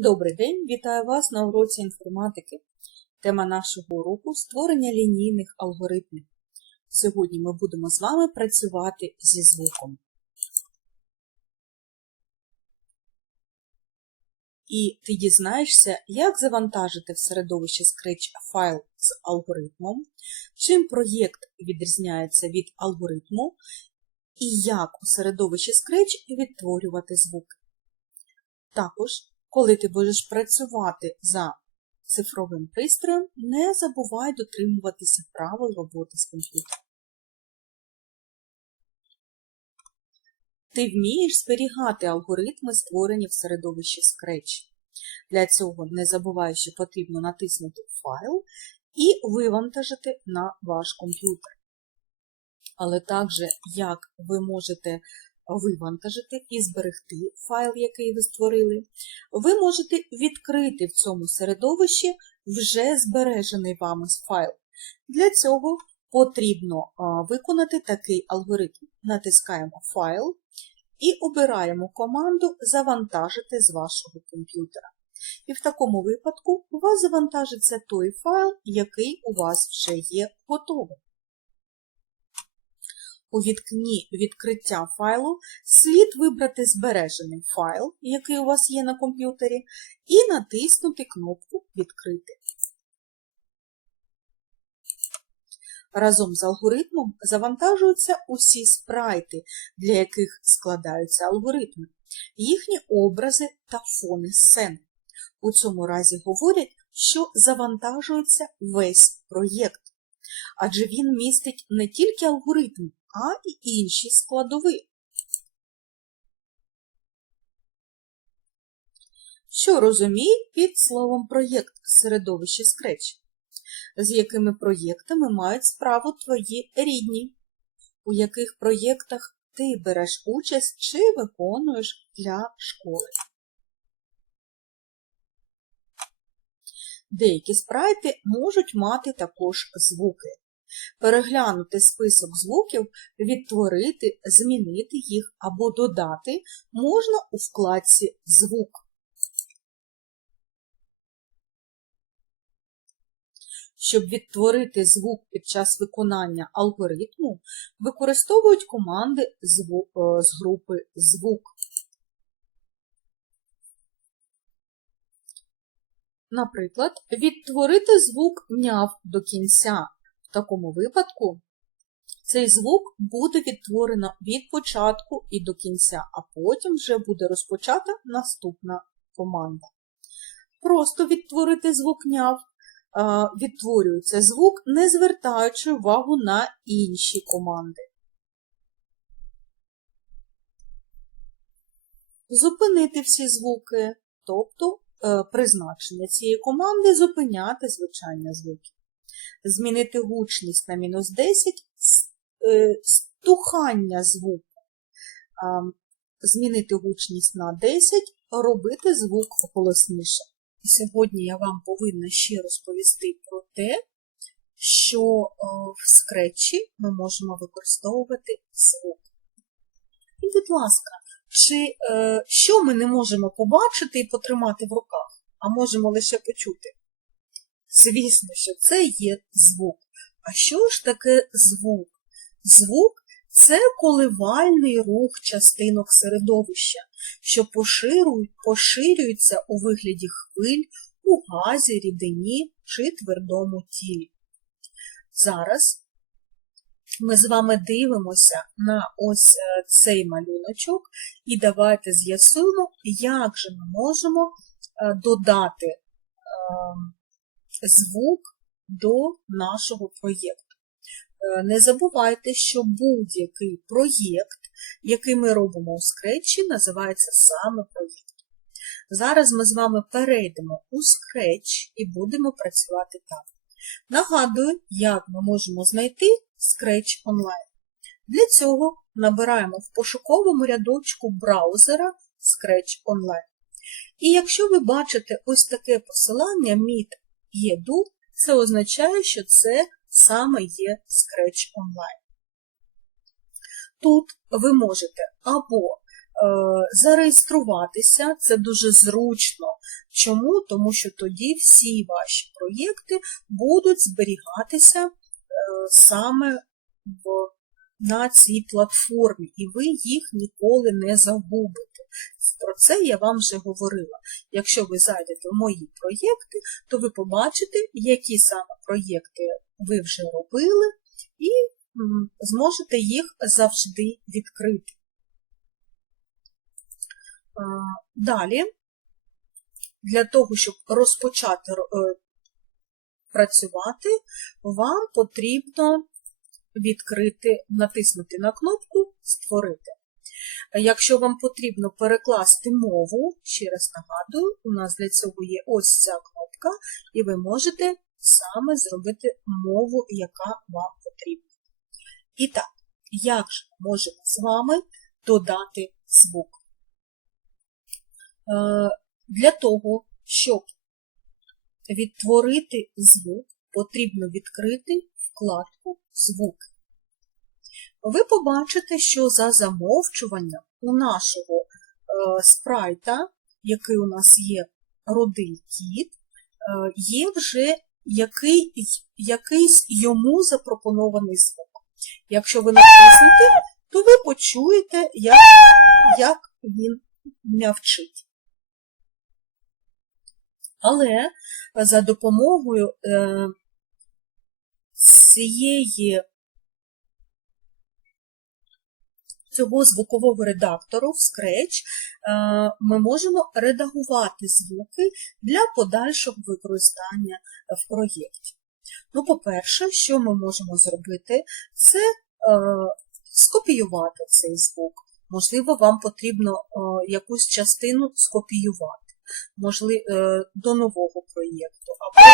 Добрий день, вітаю вас на уроці інформатики. Тема нашого уроку створення лінійних алгоритмів. Сьогодні ми будемо з вами працювати зі звуком. І ти дізнаєшся, як завантажити в середовище Scratch файл з алгоритмом, чим проєкт відрізняється від алгоритму, і як у середовищі Scratch відтворювати звуки. Також коли ти будеш працювати за цифровим пристроєм, не забувай дотримуватися правил роботи з комп'ютером. Ти вмієш зберігати алгоритми, створені в середовищі Scratch. Для цього не забувай, що потрібно натиснути файл і вивантажити на ваш комп'ютер. Але також, як ви можете вивантажити і зберегти файл, який ви створили, ви можете відкрити в цьому середовищі вже збережений вами файл. Для цього потрібно виконати такий алгоритм. Натискаємо файл і обираємо команду Завантажити з вашого комп'ютера. І в такому випадку у вас завантажиться той файл, який у вас вже є готовий. У вікні відкриття файлу слід вибрати збережений файл, який у вас є на комп'ютері, і натиснути кнопку Відкрити. Разом з алгоритмом завантажуються усі спрайти, для яких складаються алгоритми, їхні образи та фони сцени. У цьому разі говорять, що завантажується весь проєкт, адже він містить не тільки алгоритм, а і інші складові. Що розуміють під словом проєкт середовище Scratch? З якими проєктами мають справу твої рідні? У яких проєктах ти береш участь чи виконуєш для школи? Деякі спрайти можуть мати також звуки. Переглянути список звуків, відтворити, змінити їх або додати можна у вкладці Звук. Щоб відтворити звук під час виконання алгоритму, використовують команди з групи Звук. Наприклад, відтворити звук няв до кінця. В такому випадку цей звук буде відтворено від початку і до кінця, а потім вже буде розпочата наступна команда. Просто відтворити звук няв, відтворюється звук, не звертаючи увагу на інші команди. Зупинити всі звуки, тобто призначення цієї команди зупиняти звучання звуків змінити гучність на мінус 10, стухання звуку, змінити гучність на 10, робити звук голосніше. І сьогодні я вам повинна ще розповісти про те, що в скретчі ми можемо використовувати звук. І, будь ласка, чи що ми не можемо побачити і потримати в руках, а можемо лише почути? Звісно, що це є звук. А що ж таке звук? Звук це коливальний рух частинок середовища, що поширюються у вигляді хвиль, у газі, рідині чи твердому тілі. Зараз ми з вами дивимося на ось цей малюночок і давайте з'ясуємо, як же ми можемо додати звук до нашого проєкту. Не забувайте, що будь-який проєкт, який ми робимо у скретчі, називається саме проєкт. Зараз ми з вами перейдемо у Scratch і будемо працювати там. Нагадую, як ми можемо знайти Scratch онлайн. Для цього набираємо в пошуковому рядочку браузера Scratch Online. І якщо ви бачите ось таке посилання Meet Edu, це означає, що це саме є Scratch Online. Тут ви можете або е, зареєструватися, це дуже зручно, Чому? Тому що тоді всі ваші проєкти будуть зберігатися е, саме в, на цій платформі, і ви їх ніколи не загубите. Про це я вам вже говорила. Якщо ви зайдете в мої проєкти, то ви побачите, які саме проєкти ви вже робили, і зможете їх завжди відкрити. Далі, для того, щоб розпочати е, працювати, вам потрібно відкрити, натиснути на кнопку Створити. Якщо вам потрібно перекласти мову, ще раз нагадую, у нас для цього є ось ця кнопка, і ви можете саме зробити мову, яка вам потрібна. І так, як же можемо з вами додати звук? Е, Для того, щоб відтворити звук, потрібно відкрити вкладку Звук. Ви побачите, що за замовчуванням у нашого е, спрайта, який у нас є родий кіт, е, є вже який, якийсь йому запропонований звук. Якщо ви натиснете, то ви почуєте, як, як він м'явчить. Але за допомогою е, цієї цього звукового редактору в Scratch е, ми можемо редагувати звуки для подальшого використання в проєкті. Ну, по-перше, що ми можемо зробити, це е, скопіювати цей звук. Можливо, вам потрібно е, якусь частину скопіювати можливо, до нового проєкту, або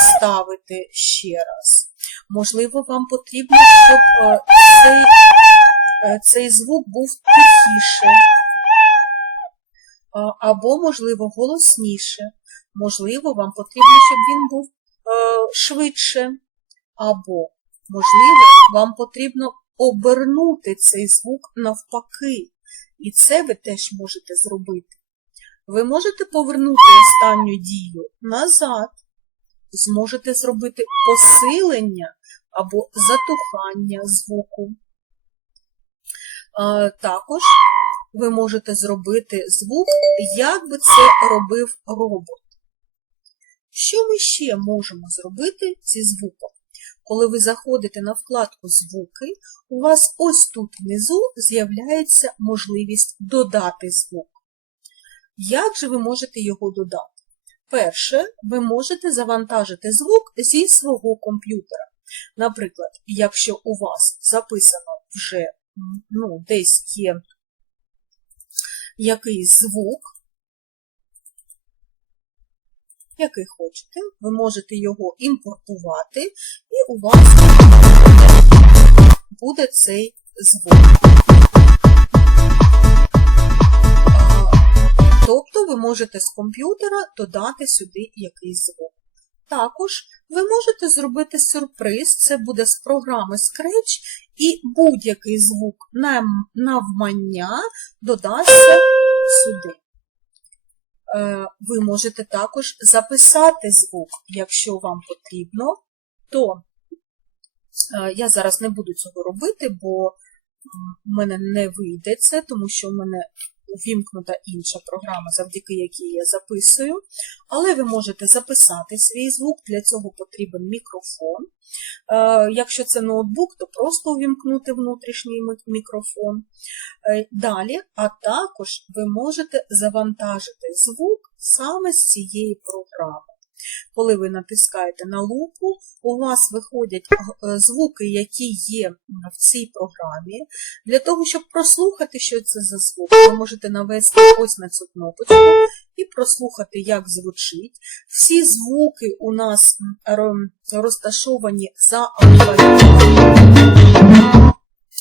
вставити ще раз. Можливо, вам потрібно, щоб цей, цей звук був тихіше, або, можливо, голосніше. Можливо, вам потрібно, щоб він був е, швидше, або, можливо, вам потрібно обернути цей звук навпаки. І це ви теж можете зробити. Ви можете повернути останню дію назад, зможете зробити посилення або затухання звуку. Також ви можете зробити звук, як би це робив робот. Що ми ще можемо зробити зі звуком? Коли ви заходите на вкладку Звуки, у вас ось тут внизу з'являється можливість додати звук. Як же ви можете його додати? Перше, ви можете завантажити звук зі свого комп'ютера. Наприклад, якщо у вас записано вже ну, десь є якийсь звук, який хочете, ви можете його імпортувати, і у вас буде цей звук. Тобто ви можете з комп'ютера додати сюди якийсь звук. Також ви можете зробити сюрприз, це буде з програми Scratch, і будь-який звук навмання додасться сюди. Е, Ви можете також записати звук, якщо вам потрібно, то е, я зараз не буду цього робити, бо в мене не вийде це, тому що в мене увімкнута інша програма, завдяки якій я записую. Але ви можете записати свій звук, для цього потрібен мікрофон. Е, Якщо це ноутбук, то просто увімкнути внутрішній мікрофон. Е, Далі, а також ви можете завантажити звук саме з цієї програми. Коли ви натискаєте на лупу, у вас виходять е, звуки, які є в цій програмі. Для того, щоб прослухати, що це за звук, ви можете навести ось на цю кнопочку і прослухати, як звучить. Всі звуки у нас розташовані за алфавітом.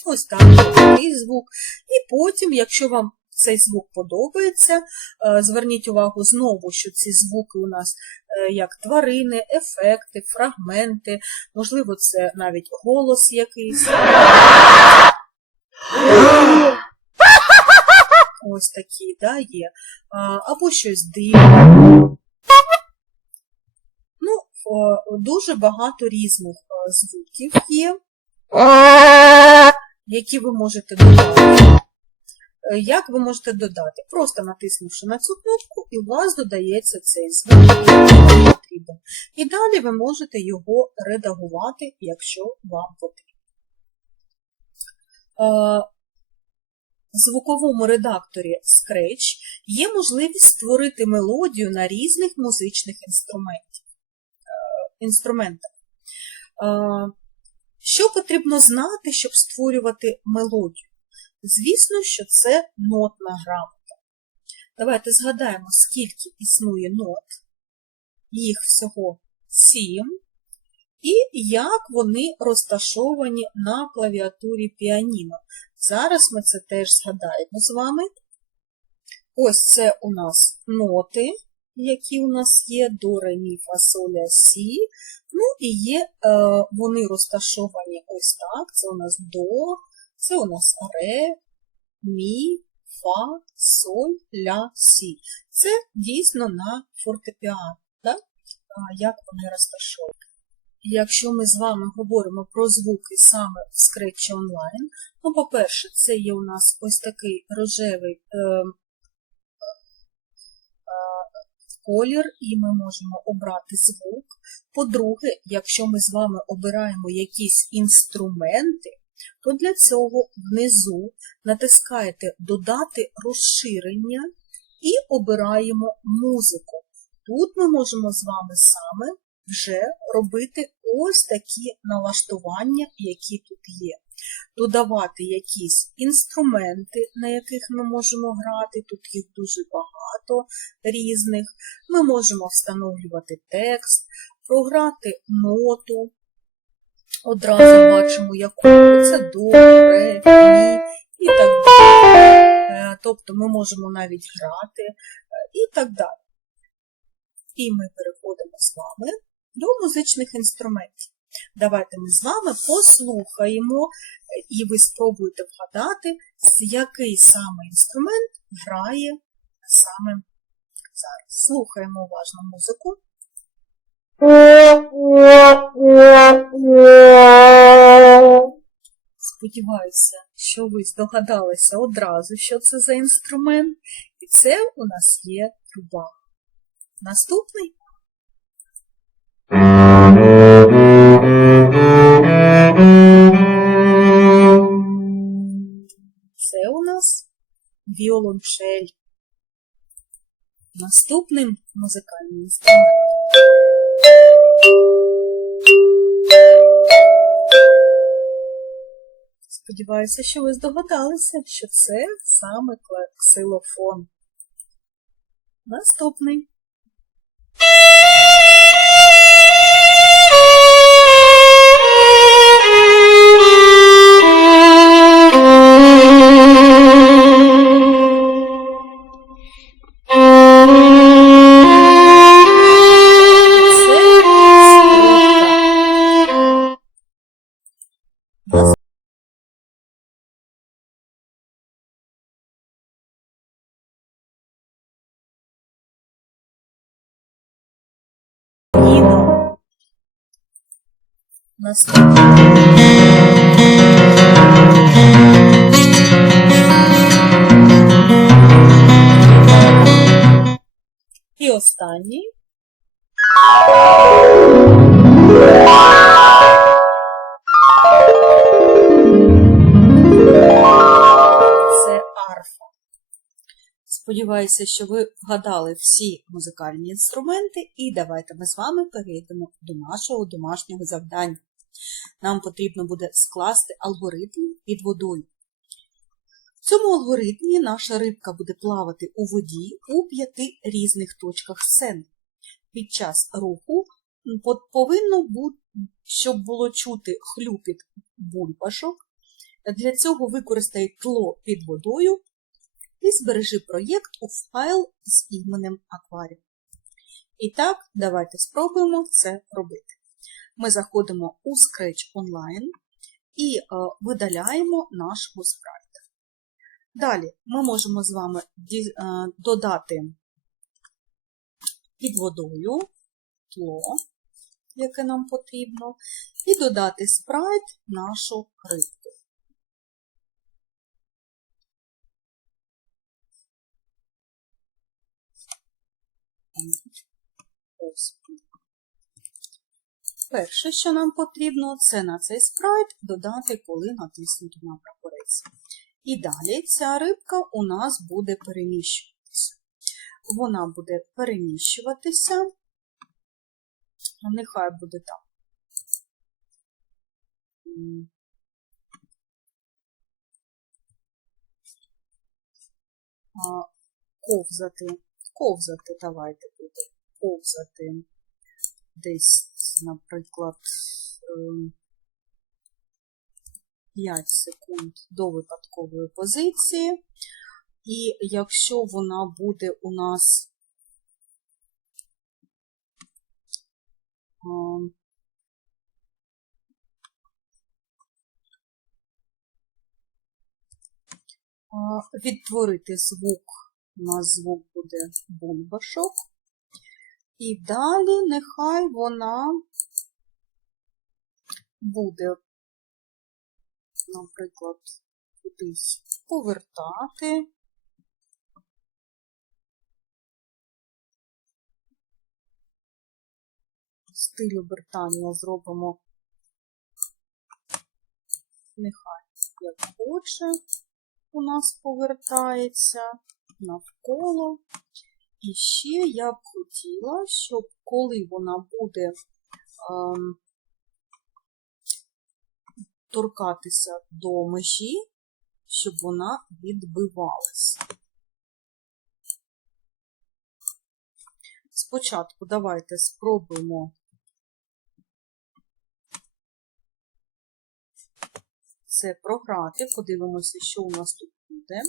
Ось так, такий звук. І потім, якщо вам цей звук подобається, е, зверніть увагу знову, що ці звуки у нас е, як тварини, ефекти, фрагменти, можливо, це навіть голос якийсь. ось такі, да, є, або щось дивне. Ну, дуже багато різних е, звуків є, які ви можете додати. Е, Як ви можете додати? Просто натиснувши на цю кнопку, і у вас додається цей звук, який потрібен. І далі ви можете його редагувати, якщо вам потрібно. Е, В звуковому редакторі Scratch є можливість створити мелодію на різних музичних інструментах. Е, Що потрібно знати, щоб створювати мелодію? Звісно, що це нотна грамота. Давайте згадаємо, скільки існує нот. Їх всього сім. І як вони розташовані на клавіатурі піаніно. Зараз ми це теж згадаємо з вами. Ось це у нас ноти, які у нас є до, ре, мі, фа, соль, ля, сі. Ну і є, е, вони розташовані ось так. Це у нас до, це у нас ре, мі, фа, соль, ля, сі. Це дійсно на фортепіано, так? Як вони розташовані. Якщо ми з вами говоримо про звуки саме в Scratch Online, ну, по-перше, це є у нас ось такий рожевий е, е, колір, і ми можемо обрати звук. По-друге, якщо ми з вами обираємо якісь інструменти, то для цього внизу натискаєте Додати розширення і обираємо музику. Тут ми можемо з вами саме вже робити ось такі налаштування, які тут є. Додавати якісь інструменти, на яких ми можемо грати, тут їх дуже багато різних. Ми можемо встановлювати текст, програти ноту. Одразу бачимо, яку це до, ре, мі і так далі. Е, Тобто ми можемо навіть грати е, і так далі. І ми переходимо з вами до музичних інструментів. Давайте ми з вами послухаємо, і ви спробуєте вгадати, який саме інструмент грає саме зараз. Слухаємо уважно музику. Сподіваюся, що ви здогадалися одразу, що це за інструмент. І це у нас є труба. Наступний. Це у нас віолончель. Наступний музикальний інструмент. Сподіваюся, що ви здогадалися, що це саме ксилофон. Наступний. І останній. Сподіваюся, що ви вгадали всі музикальні інструменти, і давайте ми з вами перейдемо до нашого домашнього завдання. Нам потрібно буде скласти алгоритм під водою. В цьому алгоритмі наша рибка буде плавати у воді у п'яти різних точках сцени. Під час руху повинно бути, щоб було чути хлюпіт бульбашок. Для цього використай тло під водою і збережи проєкт у файл з іменем акваріум. І так, давайте спробуємо це робити. Ми заходимо у Scratch Online і е, видаляємо нашого спрайта. Далі ми можемо з вами е, додати під водою тло, яке нам потрібно, і додати спрайт нашу рибку. Ось. Перше, що нам потрібно, це на цей спрайт додати, коли натиснути на прапорець. І далі ця рибка у нас буде переміщуватися. Вона буде переміщуватися, нехай буде так. Ковзати, ковзати, давайте буде ковзати десь, наприклад, ем, 5 секунд до випадкової позиції. І якщо вона буде у нас ем, відтворити звук, у нас звук буде бульбашок. І далі нехай вона буде, наприклад, кудись повертати. Стиль обертання зробимо нехай як хоче у нас повертається навколо. І ще я б хотіла, щоб коли вона буде ем, торкатися до межі, щоб вона відбивалася. Спочатку давайте спробуємо це програти, подивимося, що у нас тут буде.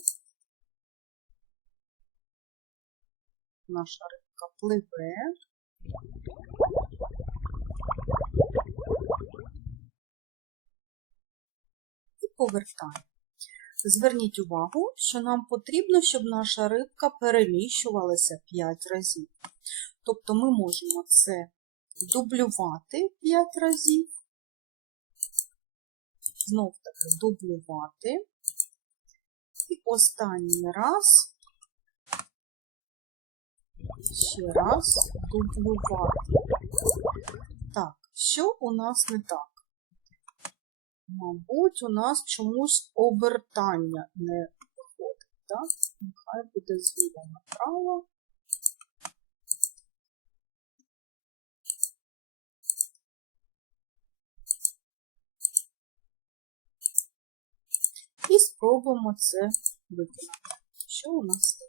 Наша рибка пливе. І повертає. Зверніть увагу, що нам потрібно, щоб наша рибка переміщувалася 5 разів. Тобто ми можемо це дублювати 5 разів, знов таки дублювати. І останній раз ще раз дублювати. Так, що у нас не так? Мабуть, у нас чомусь обертання не виходить, так? Нехай буде зліва направо. І спробуємо це виконати. Що у нас є?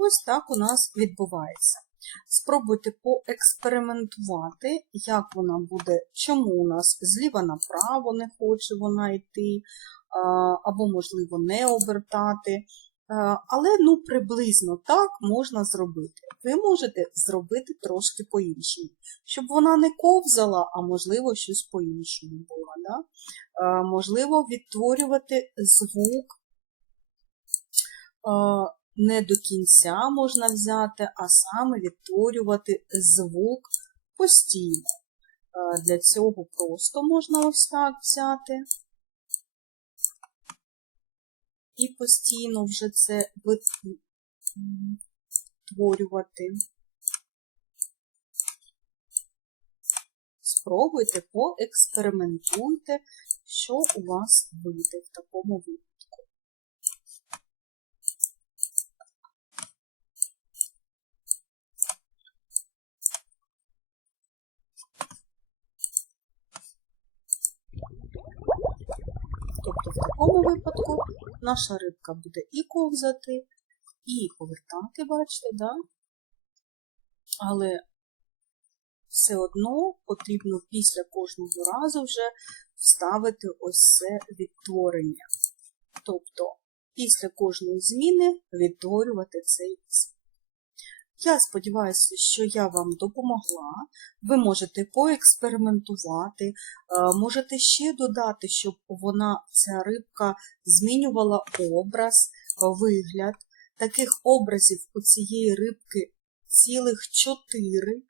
Ось так у нас відбувається. Спробуйте поекспериментувати, як вона буде, чому у нас зліва направо не хоче вона йти, або, можливо, не обертати. Але ну, приблизно так можна зробити. Ви можете зробити трошки по-іншому, щоб вона не ковзала, а можливо, щось по-іншому було. Да? Можливо, відтворювати звук не до кінця можна взяти, а саме відтворювати звук постійно. Для цього просто можна ось так взяти і постійно вже це відтворювати. Спробуйте, поекспериментуйте, що у вас вийде в такому випадку. В такому випадку наша рибка буде і ковзати, і повертати, бачите, да? але все одно потрібно після кожного разу вже вставити ось це відтворення. Тобто після кожної зміни відтворювати цей. Я сподіваюся, що я вам допомогла. Ви можете поекспериментувати, е, можете ще додати, щоб вона, ця рибка, змінювала образ, вигляд. Таких образів у цієї рибки цілих чотири.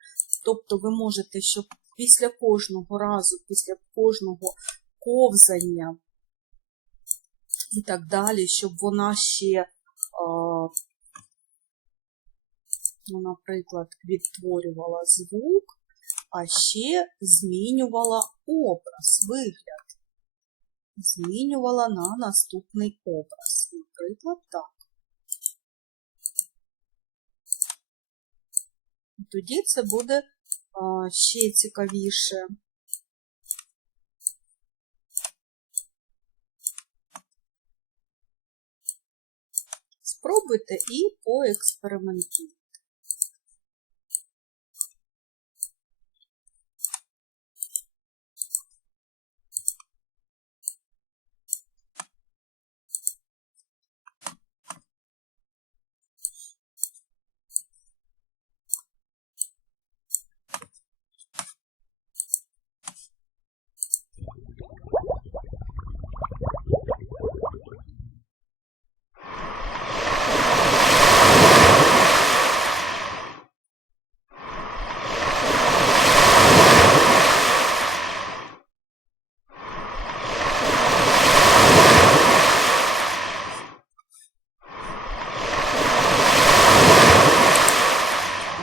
Тобто ви можете, щоб після кожного разу, після кожного ковзання і так далі, щоб вона ще, е, ну, наприклад, відтворювала звук, а ще змінювала образ, вигляд. Змінювала на наступний образ. Наприклад, так. Тоді це буде а, ще цікавіше. Спробуйте і поекспериментуйте.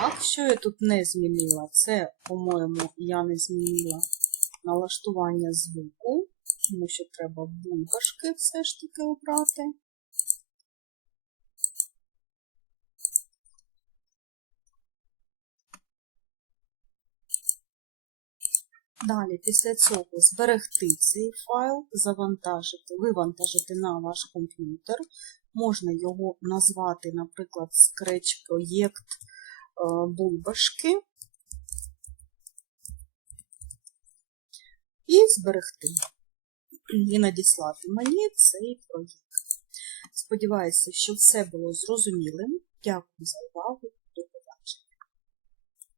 Так, що я тут не змінила? Це, по-моєму, я не змінила налаштування звуку, тому що треба бульбашки все ж таки обрати. Далі, після цього зберегти цей файл, завантажити, вивантажити на ваш комп'ютер. Можна його назвати, наприклад, Scratch проєкт бульбашки і зберегти. І надіслати мені цей проєкт. Сподіваюся, що все було зрозумілим. Дякую за увагу.